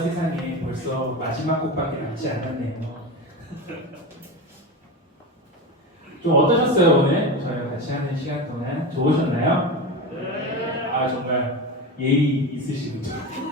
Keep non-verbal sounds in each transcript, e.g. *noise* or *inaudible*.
세상에 벌써 마지막 곡밖에 남지 않았네요. *laughs* 좀 어떠셨어요 오늘? 저희가 같이 하는 시간 동안 좋으셨나요? 네. 아 정말 예의 있으시고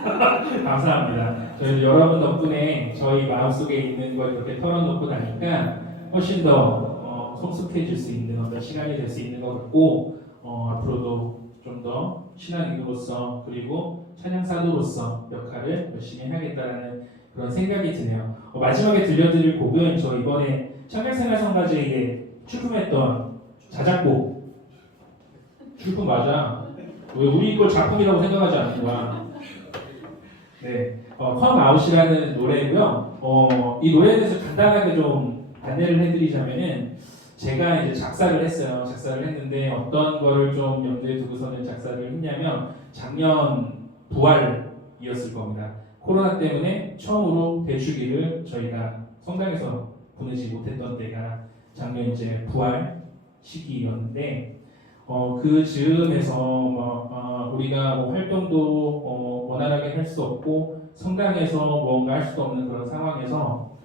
*laughs* 감사합니다. 저희 여러분 덕분에 저희 마음속에 있는 걸 이렇게 털어놓고 나니까 훨씬 더 어, 성숙해질 수 있는 어떤 시간이 될 수 있는 것 같고 어, 앞으로도 좀 더 신앙인으로서 그리고 찬양사도로서 역할을 열심히 하겠다라는 그런 생각이 드네요. 어, 마지막에 들려드릴 곡은 저 이번에 청년생활 성가제에 출품했던 자작곡 출품 맞아? 왜 우리 걸 작품이라고 생각하지 않는 거야? 네, 어, Come Out이라는 노래고요. 어, 이 노래에 대해서 간단하게 좀 안내를 해드리자면은 제가 이제 작사를 했어요. 작사를 했는데 어떤 거를 좀 염두에 두고서는 작사를 했냐면 작년 부활이었을 겁니다. 코로나 때문에 처음으로 대축일을 저희가 성당에서 보내지 못했던 때가 작년 이제 부활 시기였는데 어, 그 즈음에서 뭐, 어, 우리가 뭐 활동도 어, 원활하게 할 수 없고 성당에서 뭔가 할 수도 없는 그런 상황에서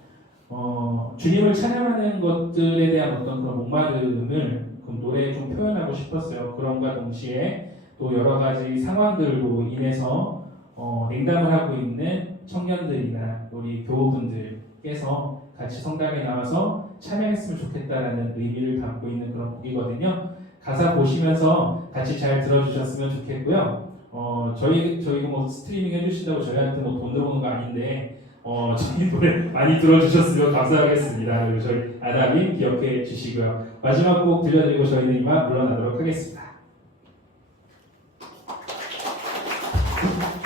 어, 주님을 찬양하는 것들에 대한 어떤 그런 목마름을 그 노래에 좀 표현하고 싶었어요. 그런과 동시에 또 여러 가지 상황들로 인해서 어, 냉담을 하고 있는 청년들이나 우리 교우분들께서 같이 성당에 나와서 찬양했으면 좋겠다라는 의미를 담고 있는 그런 곡이거든요. 가사 보시면서 같이 잘 들어주셨으면 좋겠고요. 어, 저희 저희가 뭐 스트리밍 해주신다고 저희한테 뭐 돈 들어오는 거 아닌데 어, *laughs* 저희 노래 많이 들어주셨으면 감사하겠습니다. 그리고 저희 아담이 기억해 주시고요. 마지막 곡 들려드리고 저희는 이만 물러나도록 하겠습니다. 나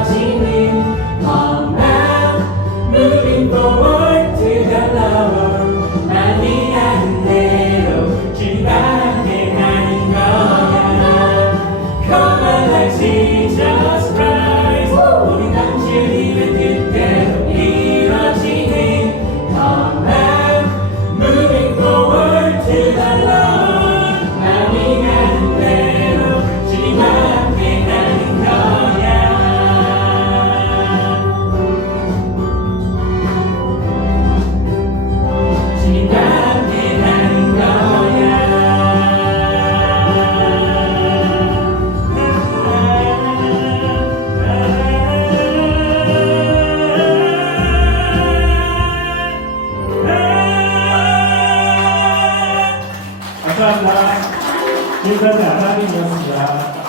Imagine 감사합니다. 지금